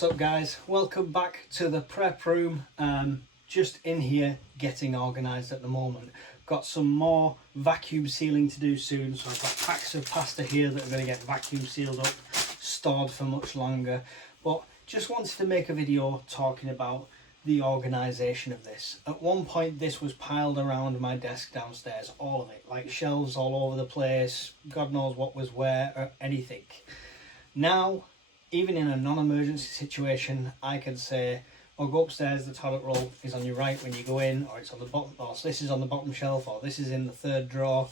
What's up guys, welcome back to the prep room. Just in here getting organised at the moment. Got some more vacuum sealing to do soon, so I've got packs of pasta here that are going to get vacuum sealed up, stored for much longer. But just wanted to make a video talking about the organisation of this. At one point this was piled around my desk downstairs, all of it, like shelves all over the place, God knows what was where or anything. Now, even in a non-emergency situation, I can say, or go upstairs, the toilet roll is on your right when you go in, or it's on the bottom, or this is on the bottom shelf, or this is in the third drawer,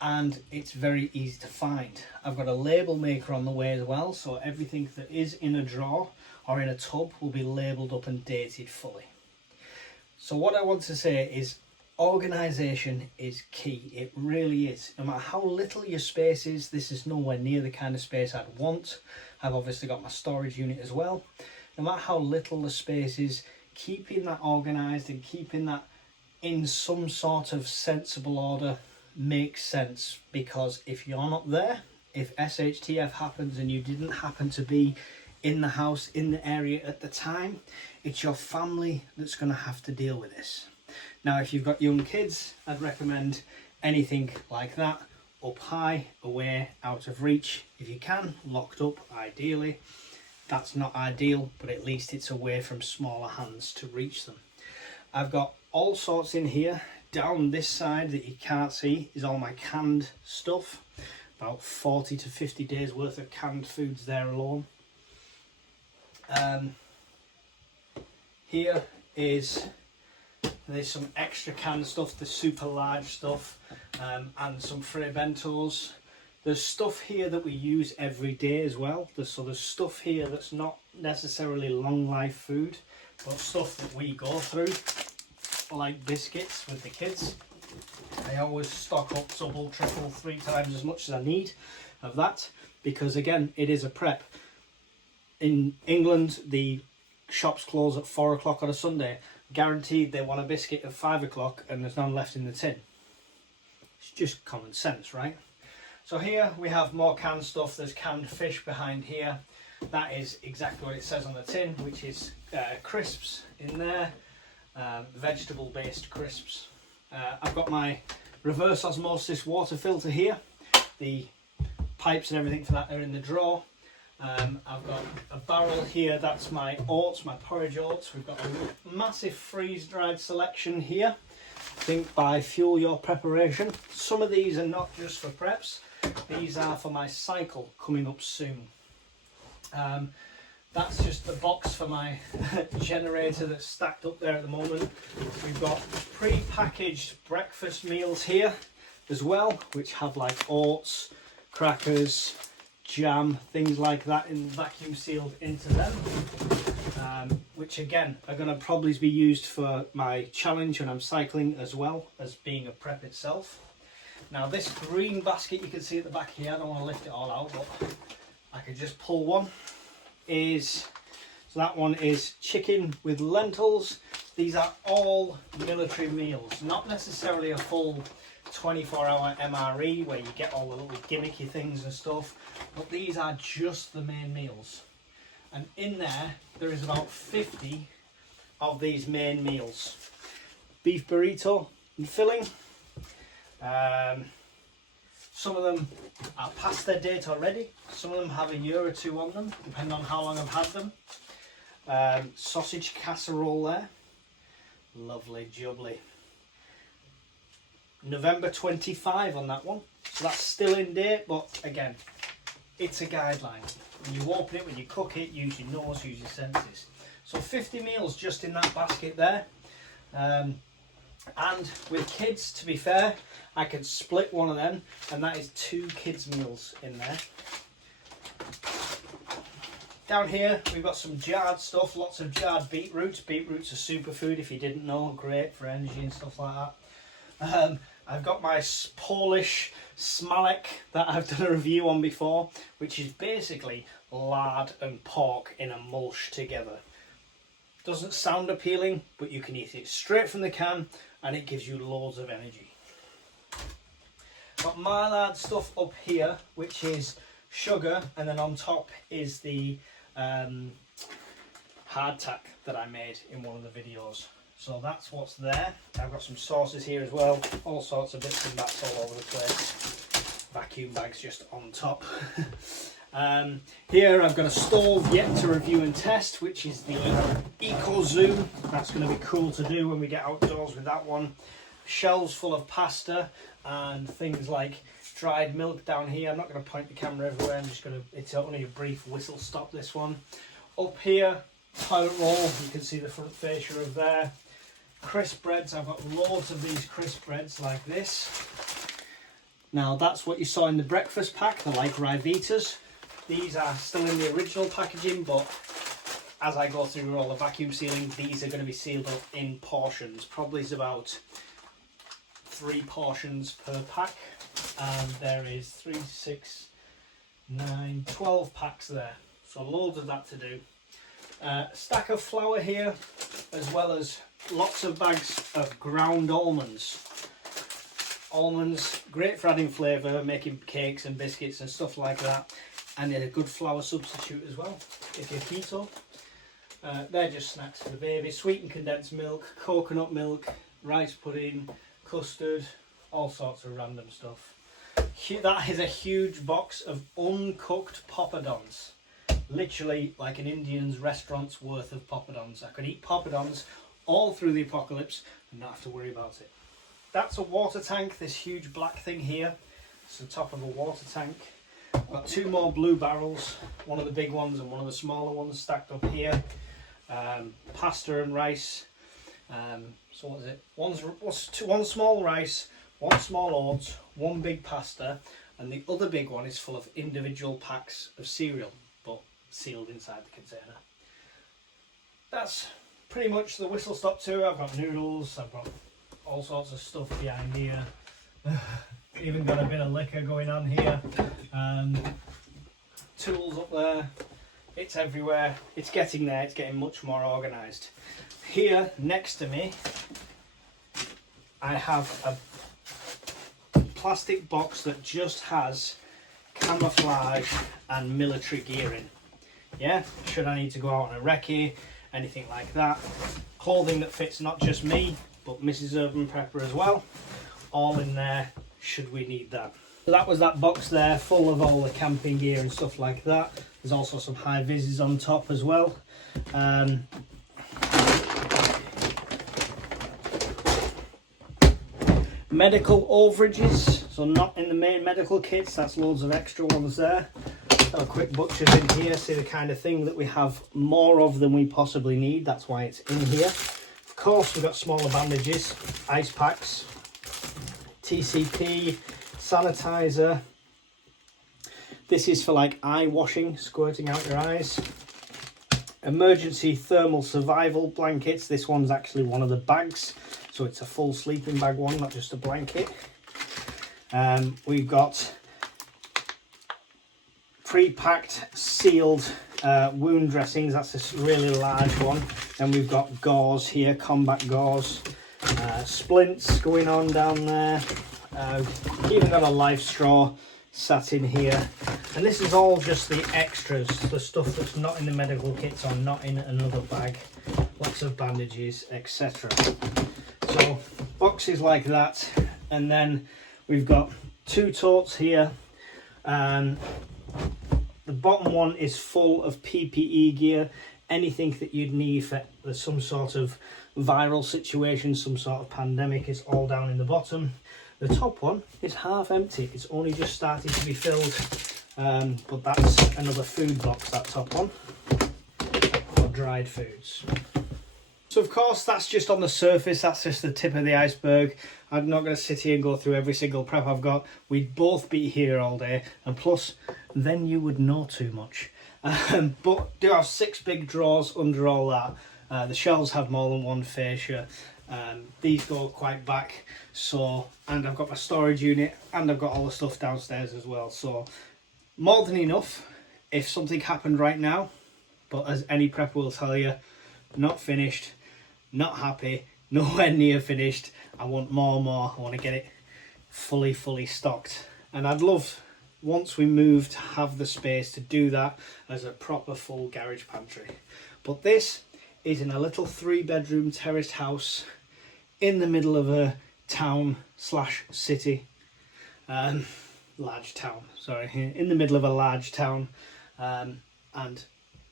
and it's very easy to find. I've got a label maker on the way as well, so everything that is in a drawer or in a tub will be labelled up and dated fully. So what I want to say is organisation is key. It really is. No matter how little your space is, this is nowhere near the kind of space I'd want. I've obviously got my storage unit as well. No matter how little the space is, keeping that organised and keeping that in some sort of sensible order makes sense, because if you're not there, if SHTF happens and you didn't happen to be in the house, in the area at the time, it's your family that's going to have to deal with this. Now, if you've got young kids, I'd recommend anything like that, up high, away, out of reach. If you can, locked up, ideally. That's not ideal, but at least it's away from smaller hands to reach them. I've got all sorts in here. Down this side that you can't see is all my canned stuff. About 40 to 50 days worth of canned foods there alone. Here is... There's some extra canned stuff, the super large stuff, and some fray bentos. There's stuff here that we use every day as well. So there's stuff here that's not necessarily long life food, but stuff that we go through, like biscuits with the kids. I always stock up double, triple, 3 times as much as I need of that, because again, it is a prep. In England, the shops close at 4 o'clock on a Sunday. Guaranteed they want a biscuit at 5 o'clock and there's none left in the tin. It's just common sense, right? So here we have more canned stuff. There's canned fish behind here. That is exactly what it says on the tin, which is crisps in there, vegetable based crisps. I've got my reverse osmosis water filter here. The pipes and everything for that are in the drawer. I've got a barrel here, that's my oats, my porridge oats. We've got a massive freeze-dried selection here. Think by Fuel Your Preparation. Some of these are not just for preps, these are for my cycle coming up soon. That's just the box for my generator that's stacked up there at the moment. We've got pre-packaged breakfast meals here as well, which have like oats, crackers, jam, things like that, in vacuum sealed into them, which again are going to probably be used for my challenge when I'm cycling, as well as being a prep itself. Now this green basket you can see at the back here, I don't want to lift it all out, but I could just pull one, so that one is chicken with lentils. These are all military meals, not necessarily a full 24-hour MRE where you get all the little gimmicky things and stuff, but these are just the main meals. And in there is about 50 of these main meals. Beef burrito and filling. Some of them are past their date already. Some of them have a year or 2 on them, depending on how long I've had them. Sausage casserole there. Lovely jubbly. November 25 on that one, so that's still in date, but again, it's a guideline. When you open it, when you cook it, use your nose, use your senses. So 50 meals just in that basket there. And with kids, to be fair, I could split one of them, and that is 2 kids meals in there. Down here we've got some jarred stuff, lots of jarred beetroots. Beetroots are superfood if you didn't know, great for energy and stuff like that. I've got my Polish smalek that I've done a review on before, which is basically lard and pork in a mulch together. Doesn't sound appealing, but you can eat it straight from the can and it gives you loads of energy. Got my lard stuff up here, which is sugar, and then on top is the hardtack that I made in one of the videos. So that's what's there. I've got some sauces here as well, all sorts of bits and bats all over the place. Vacuum bags just on top. Here I've got a stove yet to review and test, which is the EcoZoom. That's going to be cool to do when we get outdoors with that one. Shelves full of pasta and things like dried milk down here. I'm not going to point the camera everywhere, I'm just going to, it's only a brief whistle stop, this one. Up here, toilet roll, you can see the front fascia of there. Crisp breads, I've got loads of these crisp breads like this. Now that's what you saw in the breakfast pack, they're like Ryvitas. These are still in the original packaging, but as I go through all the vacuum sealing, these are going to be sealed up in portions. Probably is about 3 portions per pack, and there is 3, 6, 9, 12 packs there. So loads of that to do. Stack of flour here, as well as lots of bags of ground almonds. Almonds, great for adding flavour, making cakes and biscuits and stuff like that. And a good flour substitute as well, if you're keto. They're just snacks for the baby. Sweetened condensed milk, coconut milk, rice pudding, custard, all sorts of random stuff. That is a huge box of uncooked poppadoms. Literally like an Indian's restaurant's worth of poppadoms. I could eat poppadoms all through the apocalypse and not have to worry about it. That's a water tank, this huge black thing here. It's the top of a water tank. I've got 2 more blue barrels, one of the big ones and one of the smaller ones stacked up here. Pasta and rice. So what is it? One small rice, 1 small oats, 1 big pasta, and the other big one is full of individual packs of cereal, but sealed inside the container. That's pretty much the whistle stop tour. I've got noodles, I've got all sorts of stuff behind here. Even got a bit of liquor going on here. Tools up there. It's everywhere. It's getting there. It's getting much more organised. Here next to me, I have a plastic box that just has camouflage and military gear in. Yeah, should I need to go out on a recce, anything like that. Clothing that fits not just me, but Mrs. Urban Prepper as well. All in there, should we need that. So that was that box there, full of all the camping gear and stuff like that. There's also some high vises on top as well. Medical overages, so not in the main medical kits, that's loads of extra ones there. Got a quick butcher's in here, see the kind of thing that we have more of than we possibly need, that's why it's in here. Of course, we've got smaller bandages, ice packs, TCP, sanitizer. This is for like eye washing, squirting out your eyes. Emergency thermal survival blankets. This one's actually one of the bags, so it's a full sleeping bag one, not just a blanket. We've got pre-packed sealed wound dressings. That's a really large one. Then we've got gauze here, combat gauze. Splints going on down there. Even got a life straw sat in here, and this is all just the extras, the stuff that's not in the medical kits or not in another bag. Lots of bandages, etc. So boxes like that, and then we've got 2 totes here. The bottom one is full of PPE gear, anything that you'd need for some sort of viral situation, some sort of pandemic, is all down in the bottom. The top one is half empty, it's only just starting to be filled, but that's another food box, that top one, for dried foods. So of course that's just on the surface, that's just the tip of the iceberg. I'm not going to sit here and go through every single prep I've got. We'd both be here all day, and plus then you would know too much. But do have 6 big drawers under all that. The shelves have more than 1 fascia. These go quite back, so, and I've got my storage unit, and I've got all the stuff downstairs as well, so more than enough if something happened right now. But as any prepper will tell you, not finished, not happy, nowhere near finished. I want more. I want to get it fully stocked, and I'd love, once we move, to have the space to do that as a proper full garage pantry. But this is in a little 3-bedroom terraced house in the middle of a town slash city. Large town, sorry, in the middle of a large town. And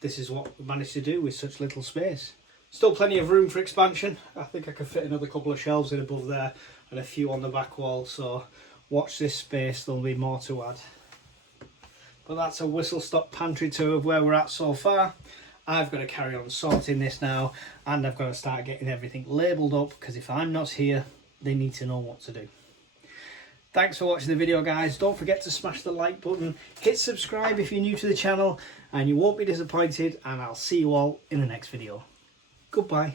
this is what we managed to do with such little space. Still plenty of room for expansion. I think I could fit another couple of shelves in above there and a few on the back wall, so watch this space, there'll be more to add. But that's a whistle-stop pantry tour of where we're at so far. I've got to carry on sorting this now, and I've got to start getting everything labelled up, because if I'm not here, they need to know what to do. Thanks for watching the video, guys. Don't forget to smash the like button, hit subscribe if you're new to the channel, and you won't be disappointed, and I'll see you all in the next video. Goodbye.